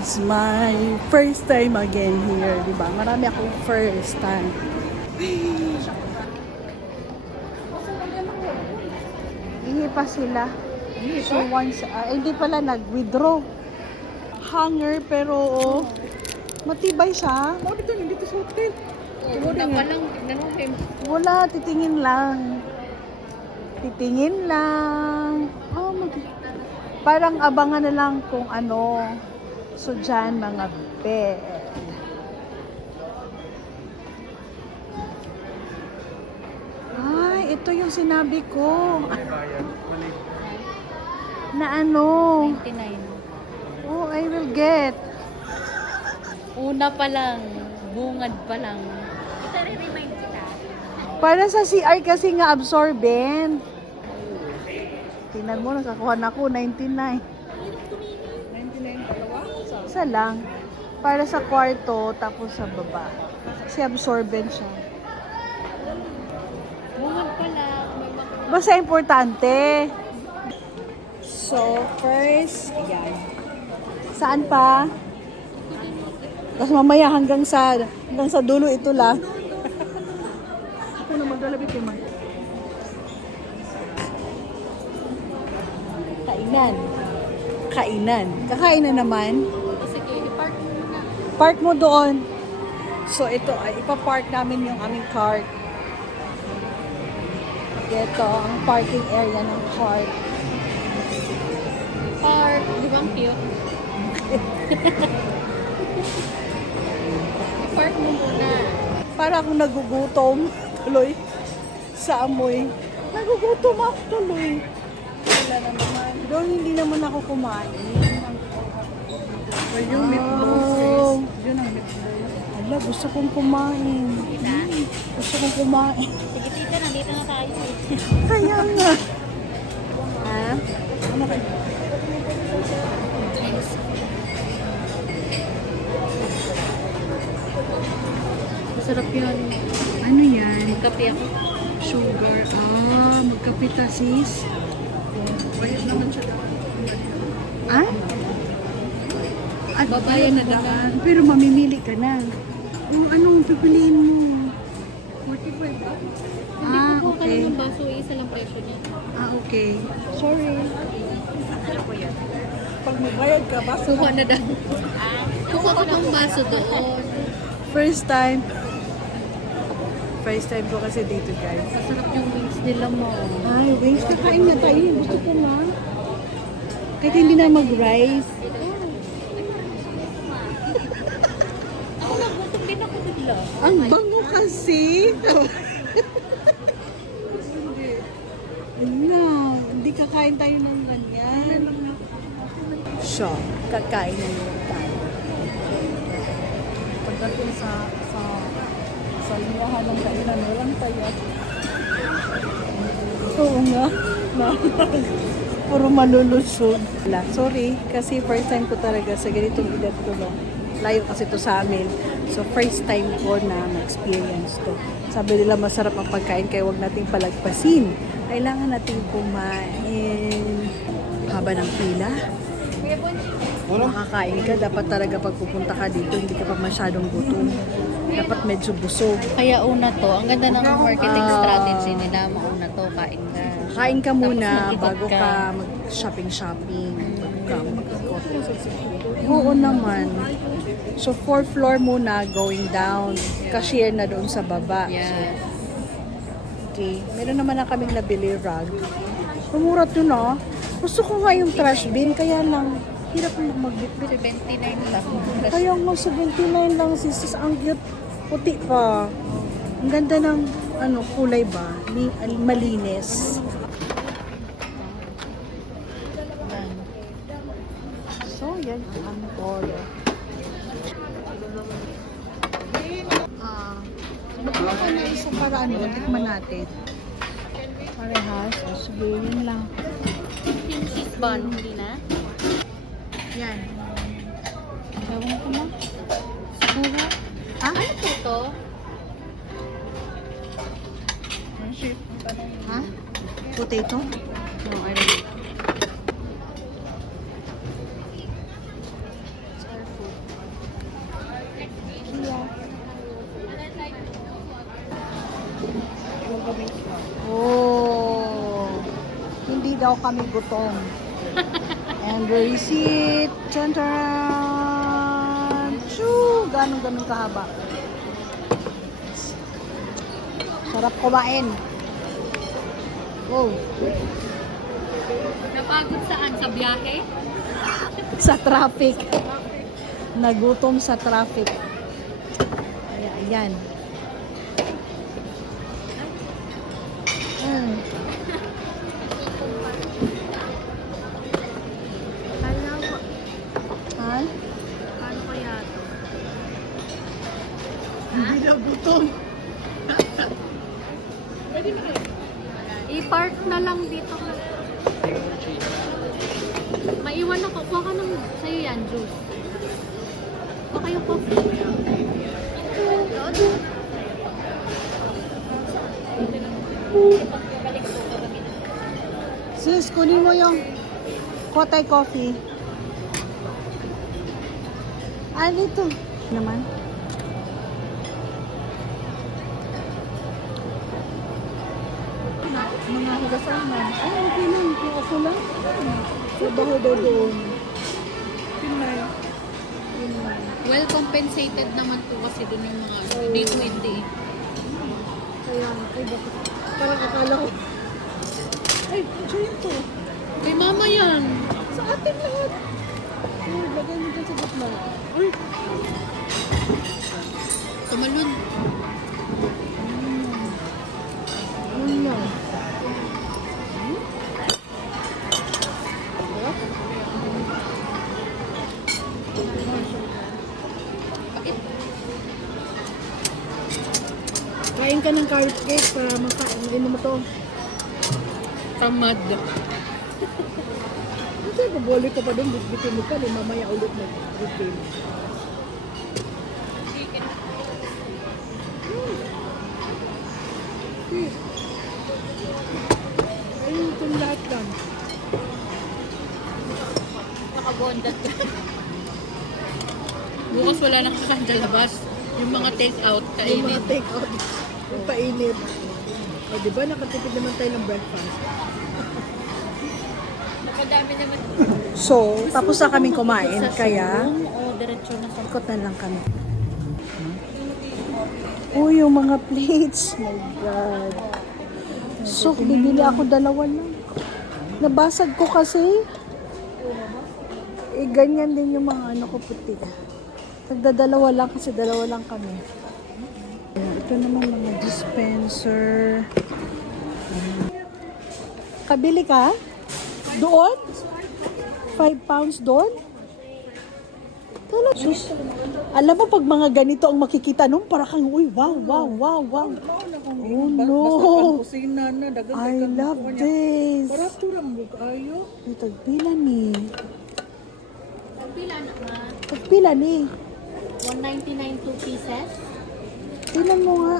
It's my first time again here, di ba? Marami akong first time. Ihi pa sila. So once, hindi pala nag-withdraw. Hanger, pero matibay siya. Oh, dito, nandito sa hotel. Wala pa lang, tignan mo, Kim. Wala, titingin lang. Titingin lang. Oh, parang abangan na lang kung ano. So, dyan, mga bed. Ay, ito yung sinabi ko. Na ano? 99. Oh, I will get. Una pa lang, bungad pa lang. Ito re-remind kita. Para sa CR kasi nga absorbent. Tingnan mo, nakakuha na ako, 99. 99 dalawa? Isa lang. Para sa kwarto, tapos sa baba. Kasi absorbent siya. Bungad pa lang. Basta importante. So, first, ayan. Saan pa? Tapos mamaya hanggang sa dulo ito lang. Ito na maglalabit yung mga. Kainan. Kainan. Kakain na naman. Sige, i-park mo muna. Park mo doon. So, ito ay ipapark namin yung aming cart. Ito ang parking area ng cart. Park, di ba ang cute? I-park mo muna. Para akong nagugutom tuloy sa amoy. Nagugutom ako tuloy. Wala na naman. Doon hindi naman ako kumain. Yung meatballs. Yun ang meatballs. Ala, gusto kong kumain. Gusto kong kumain. Sige tita, nandito na tayo. Kaya nga. Ha? Ano kayo? Masarap yun. Ano yan? Kape ako. Sugar. Ah, magkapita sis. Bayad naman siya. Ah? At Babayad na na daan. Pero mamimili ka na. Kung anong pipiliin mo? 45 ba? Ah, Hindi ko okay. ng baso, isa lang presyo niya. Ah, okay. Sorry. Ano po yan? Pag magbayad ka, basta Kuha na daw. Kuha ko ng baso doon. First time. First time ko kasi dito, guys. Masarap yung wings nila mo. Ay, wings. Kakain na tayo. Gusto ko na. Kahit hindi na mag-rice. Ako nagutom din ako bigla. Ang bango kasi. No, hindi kakain tayo ng ganyan. So, kakain na naman tayo. Pagdating sa liyahan ng kainan, walang tayo. Oo nga. Puro malulusog. Sorry, kasi first time ko talaga sa ganitong edad ko. No? Layo kasi to sa amin. So, first time ko na ma-experience to. Sabi nila masarap ang pagkain kaya huwag nating palagpasin. Kailangan nating kumain. Haba ng pila. Makakain ka. Dapat talaga pag pupunta ka dito, hindi ka pa masyadong gutom. Dapat medyo busog. Kaya una to, ang ganda ng marketing strategy nila. Mauna to, kain ka. Kain ka muna Tapos mag-ikot bago ka. ka mag-shopping. Bago ka mag-ikot. Oo naman. So, 4th floor muna, going down. Cashier na doon sa baba. Yes. Okay. Meron naman na kaming nabili rug. Mumura to, no? Gusto ko nga yung trash bin, kaya lang, hirap na magbitbit. 79 lang. Kaya nga 79 lang, sis. Ang cute. Puti pa. Ang ganda ng kulay ba? Malinis. So, yan ang order. Magkaka na isa para tikman natin. Parehas. Sige, yun lang. Yung cheese bun, hindi na? Yan. Ewan ko mo. Siguro. Ha? Ano po to? Ha? Potato? No, I don't know. hindi daw kami gutom. And the receipt, chantaran! Shoo! Ganun kahaba. Sarap kumain. Wow. Napagod saan? Sa biyahe? Sa traffic. Nagutom sa traffic. Kaya, ayan. Mm. Dalawa. Han? Paano kaya to? Hindi na gutom. I-park na lang dito. Maiwan ako. Kuha ka ng sa'yo yan, juice. Kuha kayo coffee. Sis, kunin mo yung Kotay coffee. Ah, dito. Naman. Mga hugasan man. Ay, okay lang. Kung ako lang. Trabaho daw doon. Pinay. Well compensated naman po kasi dun yung mga hindi 20. Kaya, ay, bakit? Parang akala ko. Ay, siya to. Kay mama yan. Sa atin lahat. Uy, lagay mo dyan sa gitna. Ay, Tumalun. ano yan? Bakit? Kain ka ng carrot cake para makain mo to. Tamad. Kasi baboli ka pa doon, bitbitin mo pa, di mamaya ulit na bitbitin. Ayun, itong lahat lang. Nakabondat ka. Bukas wala nang kakain sa labas. Yung mga take out, Yung kainin. mga take out, yung painit. O, di ba, nakatipid naman tayo ng breakfast. Napadami naman. So, tapos na kaming kumain, kaya O diretso na sa ikot na lang kami. Uy, yung mga plates. My God. So, bibili ako dalawa lang. Nabasag ko kasi. Eh, ganyan din yung mga ano ko puti. Nagdadalawa lang kasi dalawa lang kami. Ayan, ito naman mga dispenser. Kabili ka? Doon? 5 pounds doon? Talaga. Sus. Alam mo, pag mga ganito ang makikita nung, para kang, uy, wow, wow, wow, wow. Oh, no. I love this. Ay, tagpila ni. pila naman. Tagpila ni. 199 2 pieces. Tingnan mo nga.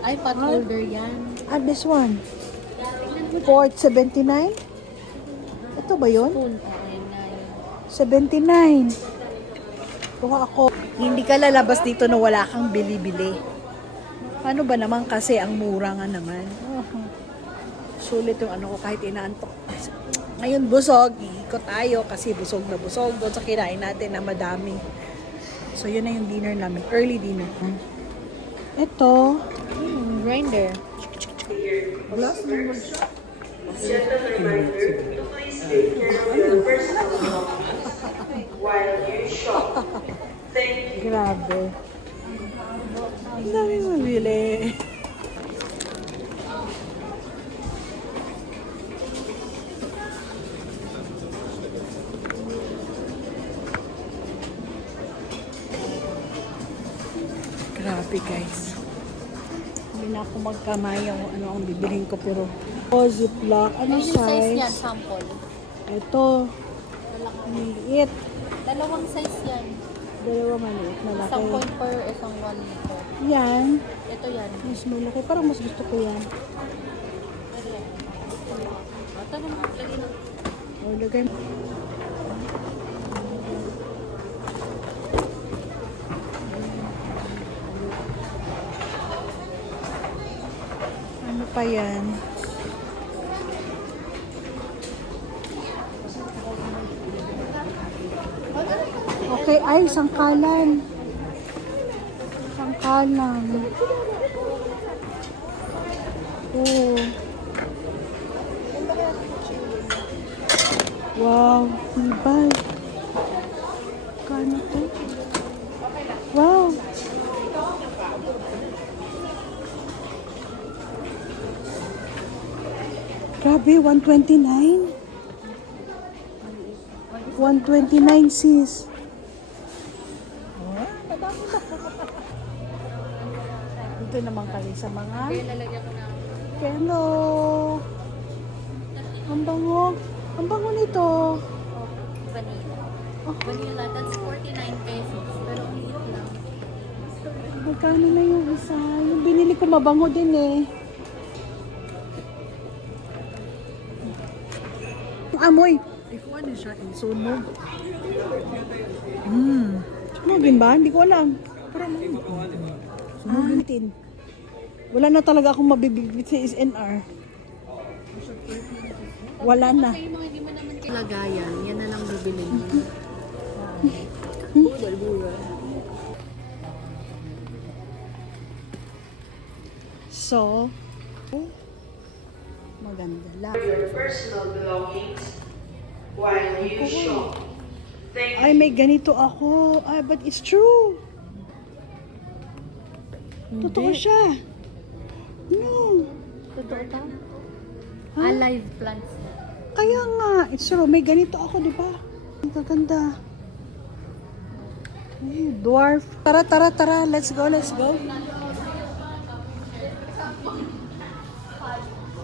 Ay, pot holder yan. Ah, this one. 479. Ito ba yun? Spoon. Okay na yun. 79. Kuha ako. Hindi ka lalabas dito na wala kang bili-bili. Paano ba naman kasi ang mura nga naman? Sulit yung ano ko kahit inaantok. Ngayon busog, iikot tayo kasi busog na busog doon sa kinain natin na madami. So yun na yung dinner namin, early dinner. Ito, Grinder. glass naman siya. Just a reminder to please take care of your personal belongings while you shop. Thank you. Grabe. Ang dami mabili. Grabe guys. Hindi na ako magkamay ang ano ang bibilhin ko pero ziplock. Ano Ano yung size yan? size? Sample. Ito. Maliit. Dalawang size yan. Dalawa maliit. Isang Malaki. point per isang 1 liter. Yan. Ito yan. Mas malaki. Parang mas gusto ko yan. Ito naman. Lagi na. O, lagay mo. Ano pa yan? Okay, ay, sangkalan. Sangkalan. Oh. Wow, tibay. Kano to? Wow. Grabe, 129. 129 sis. Dito naman kami sa mga Lalagyan ko na hello. Ang bango. Ang bango nito. vanilla. Vanilla, that's 49 pesos. Pero ang liit lang. Magkano na yung isa? Yung binili ko mabango din eh. Ang amoy. Ikaw ano siya? Sunog. Sunugin ba? Hindi ko alam. Sunugin. Wala na talaga akong mabibigit sa SNR. Wala na. Yung mga hindi mo naman lagayan, yan na lang bibili mo. So, maganda lang. Your personal belongings while you shop. Thank Ay, may ganito ako. Ay, but it's true. Totoo siya. No. Totoo ka? Ha? Alive plants. Kaya nga, it's true. May ganito ako, di ba? Ang gaganda. Ay, dwarf. Tara, tara, tara. Let's go, let's go.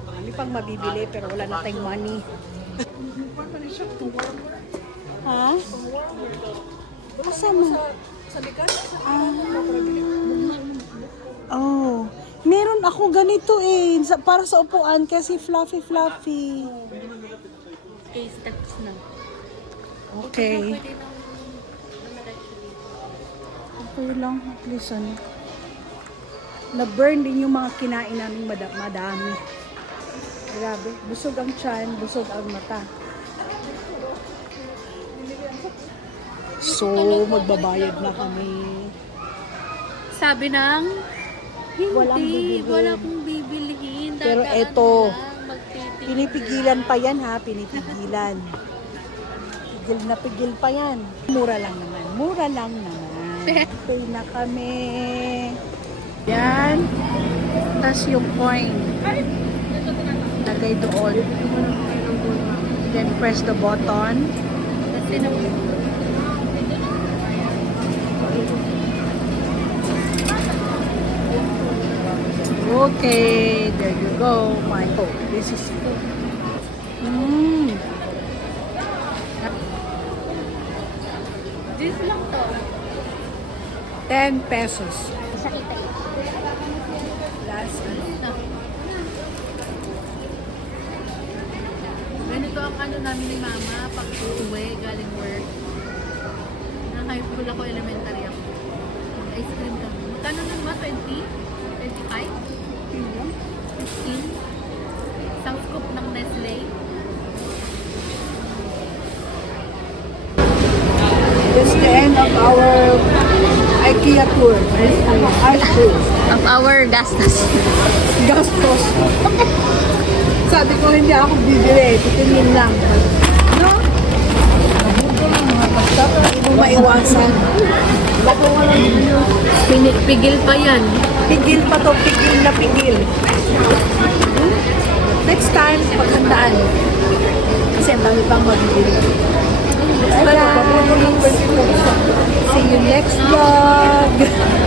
Marami pang mabibili pero wala na tayong money. Ha? Kasama? Oh. Meron ako ganito eh. Para sa upuan kasi fluffy. Okay, steps na. Okay. Pwede nang actually. Okay lang. At least ano. Na-burn din yung mga kinain namin madami. Grabe. Busog ang tiyan, busog ang mata. So, magbabayad na kami. Sabi ng Walang hindi, bibilhin. wala kong bibilihin. Pero Dadaan eto, lang, magtitingin Pinipigilan pa yan ha, pinipigilan. Pigil na pigil pa yan. Mura lang naman, mura lang naman. Pay na kami. Yan. Tapos yung coin. Lagay doon. Then press the button. Kasi nung Okay, there you go. My hope. This is food. this lang to. 10 pesos. Sa kita Last na. Ganito ang ano namin ni Mama pag uuwi galing work. Nang high school ako, elementary ako. Ice cream kami. Magkano nang ma? 20? 25? 15? Isang scoop ng Nestle. This is the end of our IKEA tour. Ice cream. Of our gastos. Gastos. Sabi ko hindi ako bibili. Titingin lang. No? Hindi mo maiwasan. Pigil pa yan. Pigil pa to. Pigil na pigil. Next time, paghandaan. Kasi ang dami pang mabibili. Bye guys! See you next vlog!